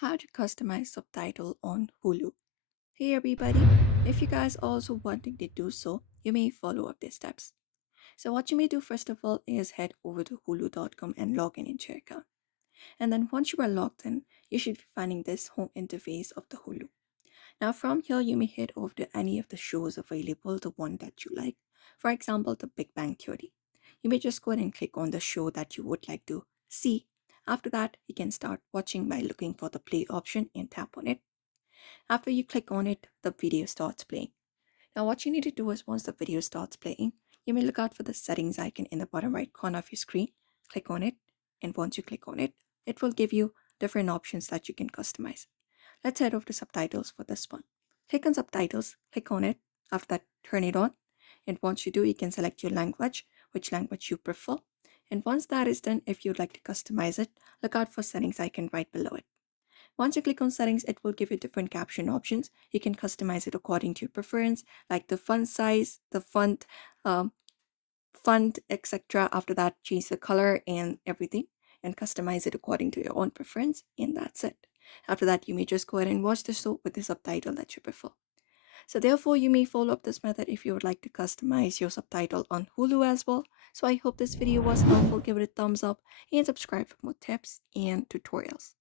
How to customize subtitle on Hulu. Hey everybody, if you guys also wanting to do so, you may follow up these steps. So what you may do first of all is head over to hulu.com and log in into your account. And then once you are logged in, you should be finding this home interface of the Hulu. Now from here, you may head over to any of the shows available, the one that you like. For example, the Big Bang Theory. You may just go ahead and click on the show that you would like to see. After that, you can start watching by looking for the play option and tap on it. After you click on it, the video starts playing. Now what you need to do is once the video starts playing, you may look out for the settings icon in the bottom right corner of your screen. Click on it, and once you click on it, it will give you different options that you can customize. Let's head over to subtitles for this one. Click on subtitles, click on it. After that, turn it on. And once you do, you can select your language, which language you prefer. And once that is done, if you'd like to customize it, look out for settings icon right below it. Once you click on settings, it will give you different caption options. You can customize it according to your preference, like the font size, the font, etc. After that, change the color and everything and customize it according to your own preference, and that's it. After that, you may just go ahead and watch the show with the subtitle that you prefer. So therefore, you may follow up this method if you would like to customize your subtitle on Hulu as well. So I hope this video was helpful. Give it a thumbs up and subscribe for more tips and tutorials.